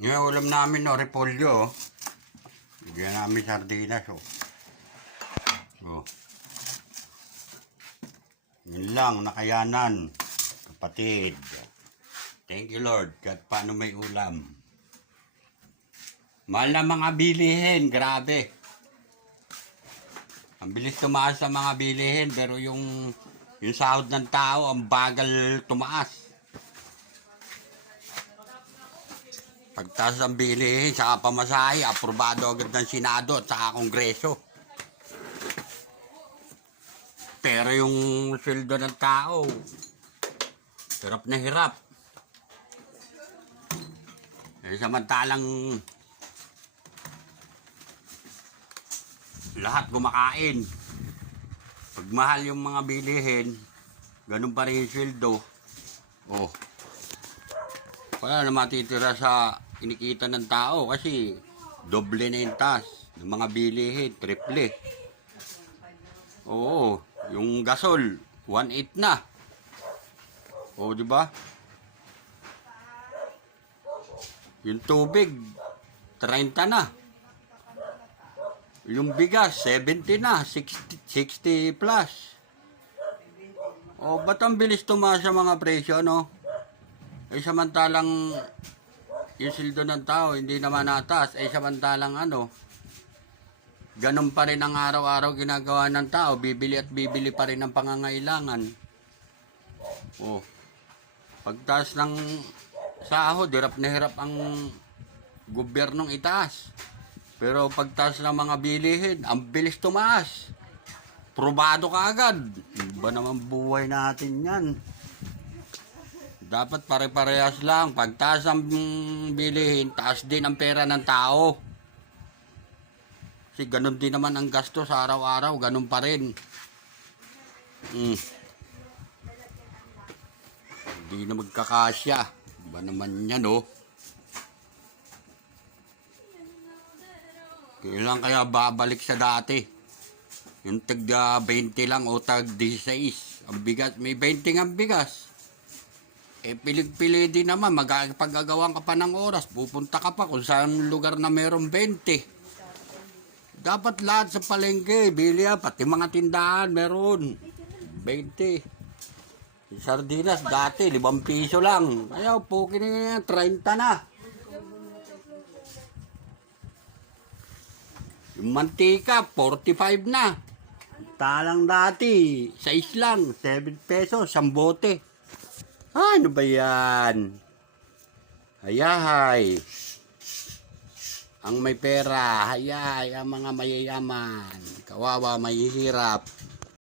Yung ulam namin, no, repolyo. Oh. Bigyan namin sardinas. Oh. Oh. Yun lang, nakayanan. Kapatid. Thank you, Lord. Kahit paano may ulam. Mahal na mga bilihin. Grabe. Ang bilis tumaas sa mga bilihin. Pero yung sahod ng tao, ang bagal tumaas. Pagtaas ang bilihin, saka pamasahe, aprobado agad ng Senado at saka Kongreso. Pero yung sweldo ng tao, hirap na hirap. Eh, samantalang lahat kumakain. Pag mahal yung mga bilihin, ganun pa rin yung sweldo. Oh, wala na matitira sa kinikita ng tao kasi doble na yung taas ng mga bilihin, triple. Oo, yung gasol 1.8 na. Oo, di ba? Yung tubig 30 na. Yung bigas 70 na, 60 plus. Oh, ba't ang bilis tumaas sa mga presyo, no? Eh, samantalang yung sildo ng tao, hindi naman nataas. Eh, samantalang ganun pa rin ang araw-araw ginagawa ng tao. Bibili at bibili pa rin ang pangangailangan. Oh, pagtaas ng sahod, hirap na hirap ang gobyernong itaas. Pero pagtaas ng mga bilihin, ang bilis tumaas. Probado ka agad. Iba naman buhay natin yan. Dapat pare-parehas lang. Pagtaas ang bilihin, taas din ang pera ng tao. Kasi ganun din naman ang gasto sa araw-araw. Ganun pa rin. Hindi na magkakasya. Ba naman yan, oh. Kailan kaya babalik sa dati? Yung tag 20 lang o tag 16. Ang bigas, may 20 ang bigas. Eh, pilig-pili din naman, magpagagawan ka pa ng oras, pupunta ka pa kung saan lugar na mayroong 20. Dapat lahat sa palengke, bilya, pati mga tindahan, meron 20. Sardinas, dati, 5 piso lang. Ayaw, pukin na yan, 30 na. Yung mantika, 45 na. Talang dati, 6 lang, 7 pesos, 1 bote. Ano ba yan? Hayahay. Ang may pera, hayay, ang mga mayayaman. Kawawa, mahihirap.